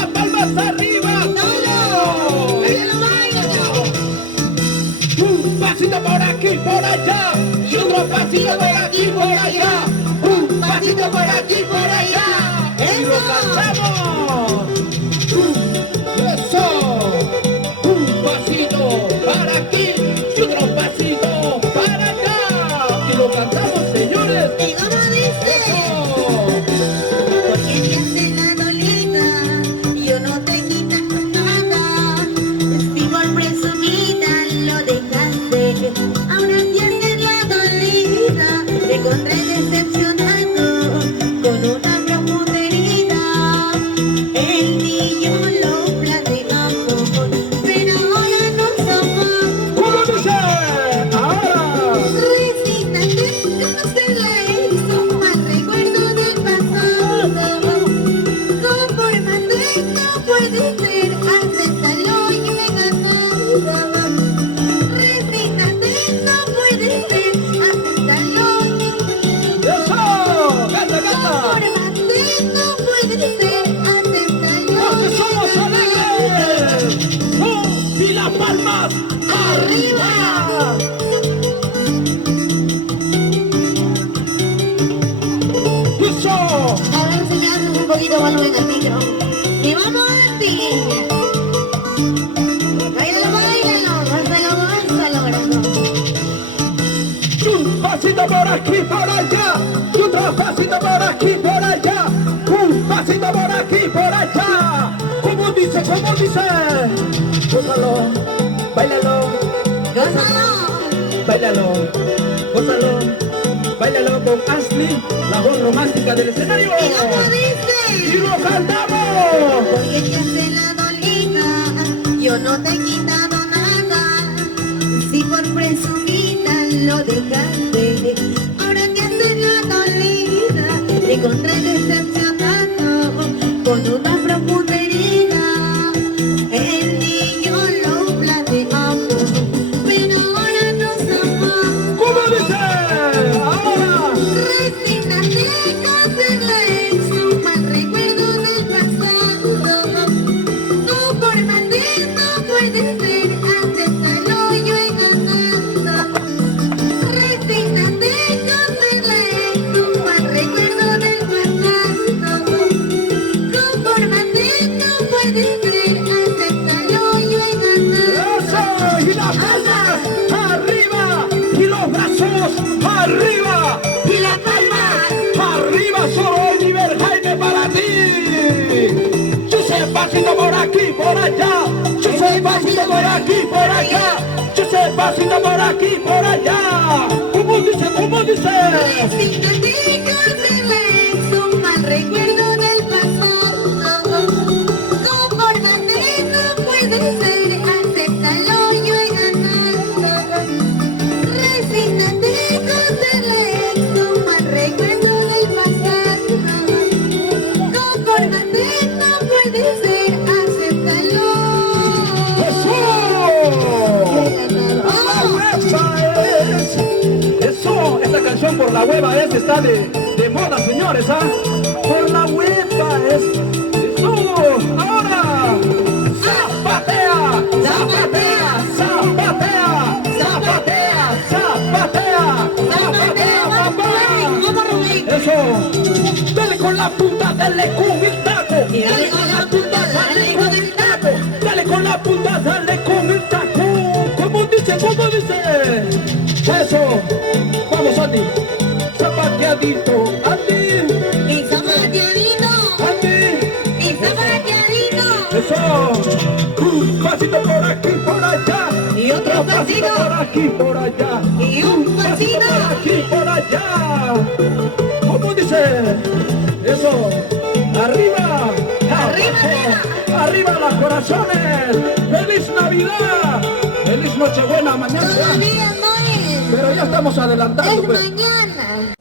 las palmas arriba. ¡Todo! Un pasito por aquí, por allá. Y otro pasito por aquí, por allá. Un pasito por aquí, por allá. ¡Y lo cantamos! ¡Eso! Un pasito para aquí y otro pasito para allá. Y lo cantamos, señores. ¿Y cómo dice? ¡Eso! Porque te hace la dolida, yo no te quito nada. Si por presumida lo dejaste, ahora te hace la dolida. Te encontré decepcionado con una profunda herida. El niño lo platicamos, pero ahora no somos. ¿Cómo dice? Ahora. Resígnate, conocer la ex, más recuerdo del pasado. Conformarte no puede ser, acéptalo y he ganado. Resígnate, no puede ser, acéptalo y he ganado. ¡Eso! ¡Canta, canta! Conformarte no puede ser, acéptalo ¡Porque y he somos ganado. alegres! ¡Oh! ¡Y las palmas arriba! ¡Eso! A ver si me haces un poquito volumen al micro. Y vamos a ti. Báilalo, báilalo, gózalo, gózalo, Un pasito por aquí, por allá. Otro pasito por aquí, por allá. Un pasito por aquí, por allá. ¿Cómo dice? ¿Cómo dice? Gózalo, bailalo, gózalo. bailalo, gózalo, bailalo con Ashley, la voz romántica del escenario. ¿Y cómo ¡Y dice? lo cantamos! Porque te hace la dolida, yo no te he quitado nada. Si por presumida lo dejaste, ahora te hace la dolida. Te encontré decepcionado con una profunda herida. El niño lo platicamos, pero ahora no somos. ¿Cómo dice? Ahora. Resígnate, concédele su mal recuerdo del pasado. Conformarte no puede ser, acéptalo, yo he ganado. Resígnate, concédele su mal recuerdo del pasado. Conformate no puede ser, acéptalo, yo he ganado. ¡Eso! ¡Y las palmas arriba! ¡Y los brazos arriba! ¡Y las palmas arriba! Solo Oliver Jaime para ti. Yo sé pasito por aquí, por allá. Yo sé pasito por aquí, por allá. Yo sé pasito por aquí, por allá. ¿Cómo dice? ¿Cómo dice? Resígnate, concédele su mal recuerdo del pasado. Conformate no puede ser, acéptalo, yo he ganado. Resígnate, concédele su mal recuerdo del pasado. Conformate no puede ser, acéptalo. ¡Eso! Yo he ganado. ¡La hueva es! ¡Eso! Esta canción por la hueva es, está de moda, señores, ¿ah? Por la hueva es. ¡Eso! ¡Ahora! ¡Zapatea! ¡Zapatea! ¡Zapatea! ¡Zapatea! ¡Zapatea! ¡Zapatea, papá! Vamos, Rubén. ¡Eso! ¡Dale con la punta, dale con el taco! Y dale con la punta, dale con el taco. Dale con la punta, dale con el taco. ¿Cómo dice? ¿Cómo dice? Eso. Vamos, Andy. Zapateadito. Andy. Y zapateadito. Andy. Y zapateadito. Eso. Un pasito por aquí, por allá. Y otro pasito pasito. por aquí, por allá. Y un Pasito pasito. por aquí, por allá. ¿Cómo dice? Eso. Arriba. Arriba, Abajo. Arriba los corazones. ¡Feliz Navidad! ¡Feliz Nochebuena mañana! Todavía no es. Pero ya estamos adelantando, Es pues. mañana.